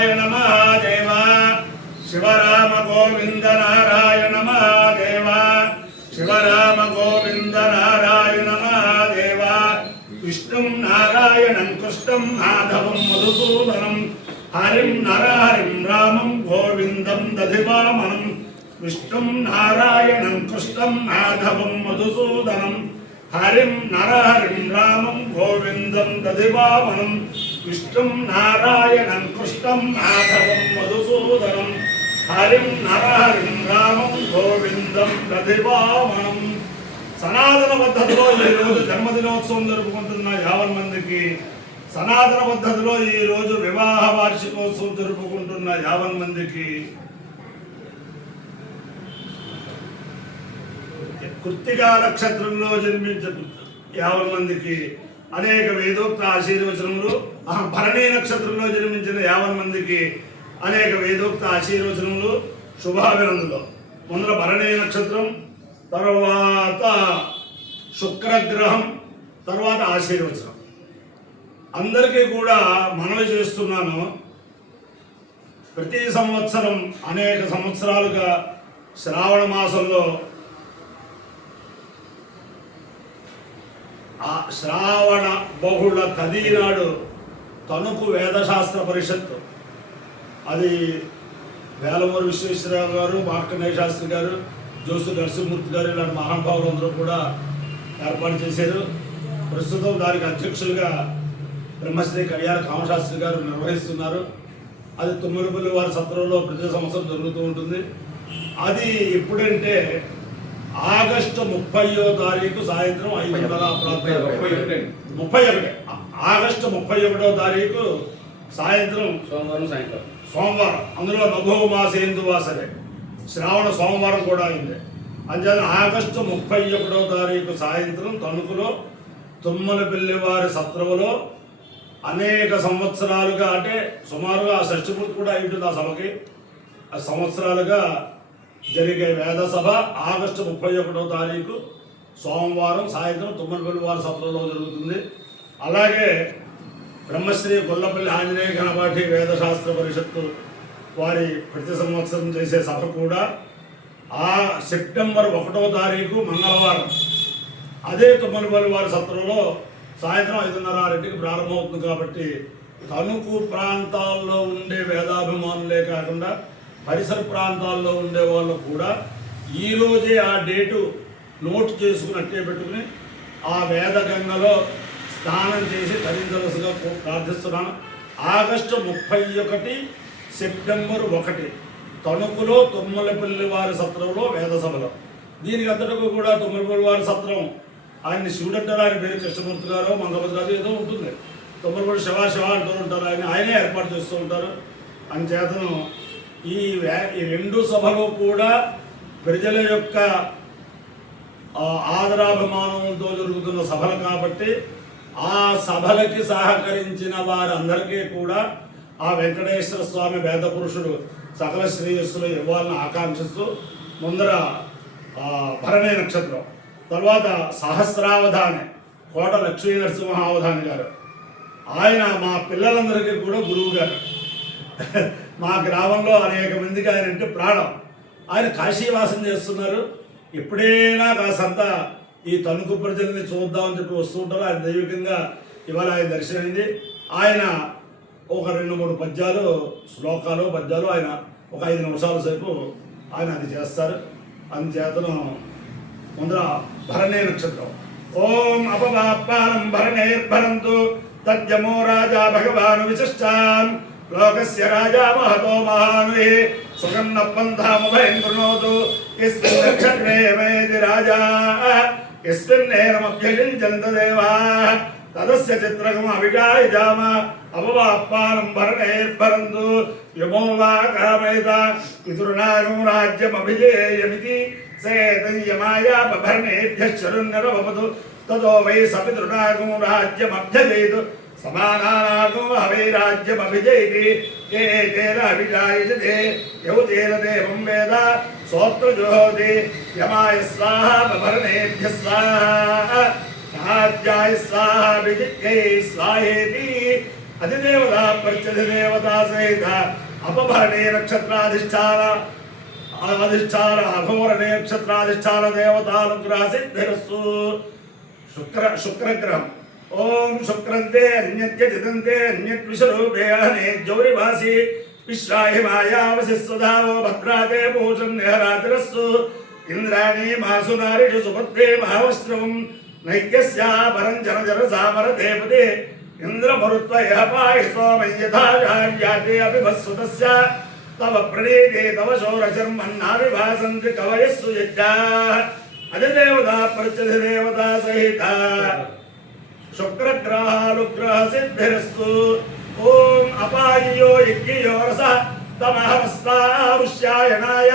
నారాయణ మహాదేవ శివరామ గోవింద నారాయణ మహాదేవ శివరామ గోవింద నారాయణ మహాదేవ విష్ణుం నారాయణం కృష్ణం మాధవం మధుసూదనం హరిం నరహరిం రామం గోవిందం దధివామనం విష్ణుం నారాయణం కృష్ణం మాధవం మధుసూదనం హరిం నరహరిం రామం గోవిందం దధివామనం విష్ణుం నారాయణం కృష్ణం మాధవం మధుసూదనం హరిం నరహరిం రామం గోవిందం దధివామనం. సనాతన పద్ధతిలో ఈరోజు జన్మదినోత్సవం జరుపుకుంటున్న 50 మందికి, సనాతన పద్ధతిలో ఈరోజు వివాహ వార్షికోత్సవం జరుపుకుంటున్న 50 మందికి, కృత్తికా నక్షత్రంలో జన్మించిన 50 మందికి అనేక వేదోక్త ఆశీర్వచనములు, భరణీ నక్షత్రంలో జన్మించిన 50 మందికి అనేక వేదోక్త ఆశీర్వచనములు, శుభాభినందనలు. ముందర భరణీ నక్షత్రం, తర్వాత శుక్రగ్రహం, తర్వాత ఆశీర్వచనం. అందరికీ కూడా మనవి చేస్తున్నాను, ప్రతి సంవత్సరం అనేక సంవత్సరాలుగా శ్రావణ మాసంలో ఆ శ్రావణ బహుళ తది నాడు తణుకు వేదశాస్త్ర పరిషత్తు, అది వేలమూరు విశ్వేశ్వరరావు గారు, మార్కండేయ శాస్త్రి గారు, జోసు నరసింహమూర్తి గారు ఇలాంటి మహానుభావులందరూ కూడా ఏర్పాటు చేశారు. ప్రస్తుతం దానికి అధ్యక్షులుగా బ్రహ్మశ్రీ కడియాల కామశాస్త్రి గారు నిర్వహిస్తున్నారు. అది తుమ్మలపల్లి వారి సత్రంలో ప్రతి సంవత్సరం జరుగుతూ ఉంటుంది. అది ఎప్పుడంటే ఆగస్టు 30వ తారీఖు సాయంత్రం 5:31 ఆగస్టు 31వ తారీఖు సాయంత్రం సోమవారం, అందులో నభో మాసేందు వాసరే శ్రావణ సోమవారం కూడా అయింది. అంచేత ఆగస్టు 31వ తారీఖు సాయంత్రం తణుకులో తుమ్మలపల్లి వారి సత్రములో అనేక సంవత్సరాలుగా, అంటే సుమారుగా ఆ షష్ఠపూర్తి కూడా అయింటుంది ఆ సభకి, ఆ సంవత్సరాలుగా జరిగే వేద సభ ఆగస్టు 31వ తారీఖు సోమవారం సాయంత్రం తుమ్మలపల్లి వారి సత్రంలో జరుగుతుంది. అలాగే బ్రహ్మశ్రీ గొల్లపల్లి ఆంజనేయ గణపాఠి వేదశాస్త్ర పరిషత్తు వారి ప్రతి సంవత్సరం చేసే సభ కూడా ఆ సెప్టెంబర్ 1వ తారీఖు మంగళవారం అదే తుమ్మలపల్లి వారి సత్రంలో సాయంత్రం 5:30కి ప్రారంభమవుతుంది. కాబట్టి తణుకు ప్రాంతాల్లో ఉండే వేదాభిమానులే కాకుండా పరిసర ప్రాంతాల్లో ఉండే వాళ్ళు కూడా ఈరోజే ఆ డేటు నోట్ చేసుకున్నట్టే పెట్టుకుని ఆ వేదగంగలో స్నానం చేసి తరించవలసిగా ప్రార్థిస్తున్నాను. ఆగస్టు 31, సెప్టెంబర్ 1 తణుకులో తుమ్మలపల్లి వారి సత్రంలో వేద సభలో. దీనికి అంతటకు కూడా తుమ్మలపల్లి వారి సత్రం, ఆయన్ని శివుడంటారు, ఆయన పేరు కృష్ణమూర్తి గారు, మంగపతి గారు ఏదో ఉంటుంది, తుమ్మలపల్లి శివ అంటూ ఉంటారు, ఆయనే ఏర్పాటు చేస్తూ ఉంటారు. అంచేతను ఈ 2 సభలు కూడా ప్రజల యొక్క ఆదరాభిమానంతో జరుగుతున్న సభలు కాబట్టి ఆ సభలకి సహకరించిన వారందరికీ కూడా ఆ వెంకటేశ్వర స్వామి వేద పురుషుడు సకల శ్రేయస్సులు ఇవ్వాలని ఆకాంక్షిస్తూ ముందర భరణీ నక్షత్రం, తర్వాత సహస్రావధాని కోట లక్ష్మీ నరసింహావధాని గారు, ఆయన మా పిల్లలందరికీ కూడా గురువు గారు. మా గ్రామంలో అనేక మందికి ఆయన అంటే ప్రాణం. ఆయన కాశీవాసం చేస్తున్నారు. ఎప్పుడైనా కాసంతా ఈ తణుకు ప్రజల్ని చూద్దామని చెప్పి వస్తూ ఉంటారు. ఆయన దైవికంగా ఇవాళ ఆయన దర్శనమైంది. ఆయన ఒక 2-3 పద్యాలు, శ్లోకాలు పద్యాలు ఆయన ఒక 5 నిమిషాల సేపు ఆయన అది చేస్తారు. అందుచేతను ముందర భరణీ నక్షత్రం. ఓం అపవాపాలం భరణేర్భరంతు తద్యమో రాజా భగవాను విశిష్టాం లోకస్య రాజా మహతో మహానుహి సుగన్న పంథామభయం కృణోతు యస్మిన్ నక్షత్రే యమేతి రాజా యస్మిన్నేనమభ్యయుజ్యంత దేవాః తదస్య చిత్రకం అవిజాయజామ అపవాపానం భరణేర్భరంతు యమో వా కామయత పితృనాగం రాజ్యమభిజేయమితి సేతయమాయాపభరణేభ్యః శరున్నరవపతు తదో వై సపితృనాగం రాజ్యమభ్యజేతు సమానానాగో హవై రాజ్యమభిజయతి ఏకేన అభిజాయతే యౌతేన దేవం వేద సోత్రజోహోతి యమాయ స్వాహా భరణేభ్యః స్వాహా రాజ్యాయ స్వాహా విజిత్యై స్వాహేతి అధిదేవత ప్రత్యధిదేవత సహిత అపభరణే నక్షత్రాధిష్టాన అఘోరణే నక్షత్రాధిష్టాన దేవతానుగ్రహ సిద్ధిరస్సు. శుక్రగ్రహం. ఓం శుక్రంతే అన్యత్య జితంతే అన్యద్విషరూపే అహనే జౌరిభాసి విశ్వాహి మాయావసిస్వధావో భద్రాతే పూషం నిహరాతిరస్సు. ఇంద్రాణి మాసునారిషు సుపత్రే మహావస్త్రం నైక్యస్యా పరం జనజరసామరదేవతే ఇంద్రమరుత్వయ పాహి సోమం యథాచార్యాతే అభిభస్సుతస్య తవ ప్రణీతే తవ శౌరచర్మన్నావిభాసంతి కవయస్సు యజ్ఞాః. అధిదేవతా ప్రత్యధిదేవతా సహిత శుక్రగ్రహానుగ్రహ సిద్ధిరస్తు. ఓం అపాయో యజ్ఞయో రస తమహవస్తావుష్యాయనాయ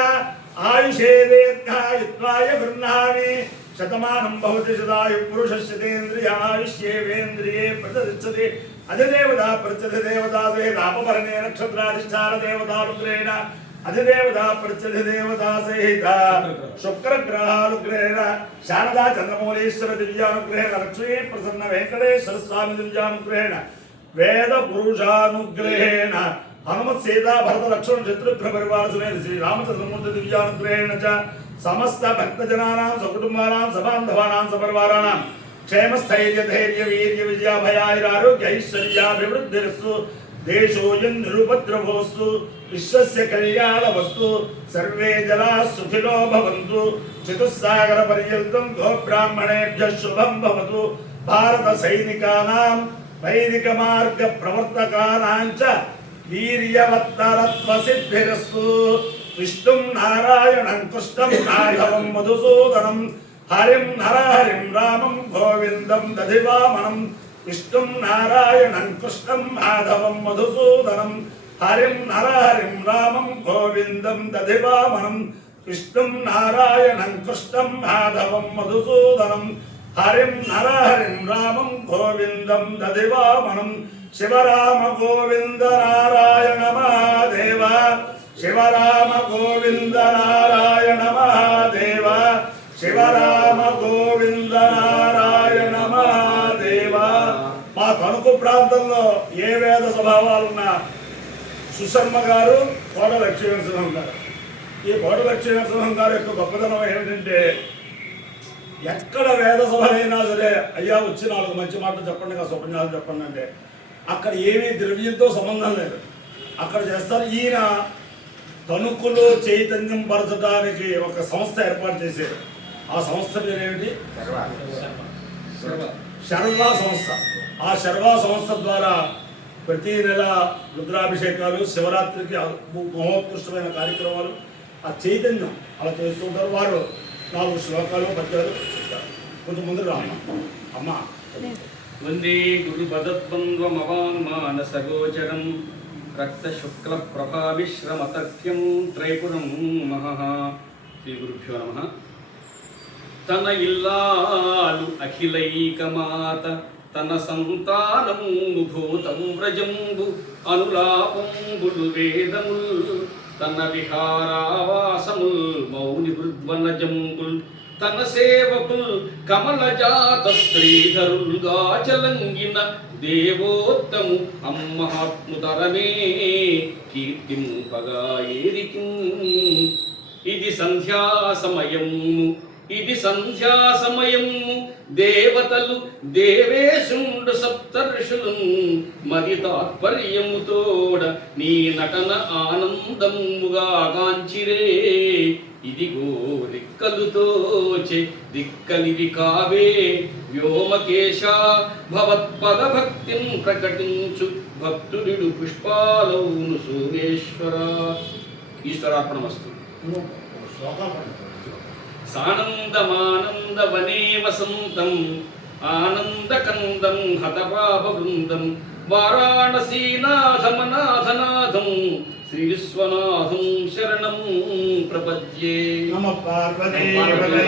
ఆయుషే దీర్ఘాయుత్వాయ గృహ్ణామి. శతమానం భవతి శతాయు పురుషస్యేంద్రియ ఆయుష్యేవేంద్రియే ప్రతిష్టతి. అధిదేవతా ప్రత్యధిదేవతా సహిత అపభరణే నక్షత్రాధిష్టాన దేవతానుగ్రహేణ అధిదేవతా ప్రత్యధిదేవతా సహిత శుక్రగ్రహానుగ్రహేణ శారదా చంద్రమౌళీశ్వర దివ్యానుగ్రహేణ లక్ష్మీ ప్రసన్న వెంకటేశ్వర స్వామి దివ్యానుగ్రహేణ వేద పురుషానుగ్రహేణ హనుమత్ సీతా భరత లక్ష్మణ శత్రుఘ్న పరివార సమేత శ్రీ రామచంద్రమూర్తి దివ్యానుగ్రహేణ చ సమస్త భక్తజనానాం సకుటుంబానాం సబాంధవానాం సపరివారాణం క్షేమస్థైర్య ధైర్య వీర్య విజయాభయాయురారోగ్య ఐశ్వర్యాభివృద్ధిరస్సు. దేశోయం నిరుపద్రవోస్తు విశ్వస్య కళ్యాణవస్తు. సర్వే జనాః సుఖినో భవంతు. చతుస్సాగర పర్యంతం గోబ్రాహ్మణేభ్యః శుభం భవతు. భారత సైనికానాం వైదిక మార్గ ప్రవర్తకానాం చ వీర్యవత్తరత్వ సిద్ధిరస్సు. విష్ణుం నారాయణం కృష్ణం మాధవం మధుసూదనం హరిం నరహరిం రామం గోవిందం దధివామనం. విష్ణుం నారాయణం కృష్ణం మాధవం మధుసూదనం హరిం నరహరిం రామం గోవిందం దధివామనం. విష్ణుం నారాయణం కృష్ణం మాధవం మధుసూదనం హరిం నరహరిం రామం గోవిందం దధివామనం. శివరామ గోవింద నారాయణ మహాదేవ. శివరామ గోవింద నారాయణ మహాదేవ. శివరామ గోవింద నారాయణ మహాదేవ. మా తణుకు ప్రాంతంలో ఏ వేద స్వభావాలున్నా సుశర్మ గారు, కోట లక్ష్మీనరసింహం గారు. ఈ కోట లక్ష్మీనరసింహం గారు యొక్క గొప్పతనం ఏమిటంటే ఎక్కడ వేద సభలైనా సరే అయ్యా వచ్చి 4 మంచి మాటలు చెప్పండి, స్వప్నాలు చెప్పండి అంటే అక్కడ ఏమీ ద్రవ్యంతో సంబంధం లేదు, అక్కడ చేస్తారు. ఈయన తణుకులో చైతన్యం పరచడానికి ఒక సంస్థ ఏర్పాటు చేశారు. ఆ సంస్థ పేరు ఏమిటి? శర్వా సంస్థ. ఆ శర్వా సంస్థ ద్వారా ప్రతి నెల రుద్రాభిషేకాలు, శివరాత్రికి మహోత్కృష్టమైన కార్యక్రమాలు ఆ చైతన్యం అలా చేస్తుంటారు. వారు 4 శ్లోకాలు పద్యాలు చెప్తారు. కొంచెం ముందు రామ్మ అమ్మ. వందే గురు పదద్వంద్వమవాన్మానసగోచరం రక్త శుక్ల ప్రభావిశ్రమతర్క్యం త్రైపురం మహః. శ్రీ గురుభ్యో నమః. తన ఇల్లాలు అఖిలైకమాత తన సంతానము భూతం వ్రజంబు అనులాపంబులు వేదముల్ తన విహారావాసముల్ మౌని వృద్వనజంబుల్ తన సేవకుల్ కమలజాత శ్రీధరుల్గా చలంగిన దేవోత్తము అమ్మహాత్ముతరమే కీర్తింపగా ఏరికిం. ఇది సంధ్యా సమయము, ఇది సంధ్యా సమయము. దేవతలు దేవేశుండు సప్తర్షులు మరి తాత్పర్యముతోడ నీ నటన ఆనందముగా గాంచిరే. ఇదిగో దిక్కలుతోచే దిక్కలివి కావే వ్యోమకేశ భవత్పద భక్తిం ప్రకటించు భక్తుడు పుష్పాలౌను సోమేశ్వర. ఈశ్వరార్పణమస్తు. సానందమానందవనే వసంతం ఆనందకందం హతపాపవృందం వారాణసీనాథమనాథనాథం శ్రీ విశ్వనాథం శరణం ప్రపద్యే. నమః పార్వతీ పదే.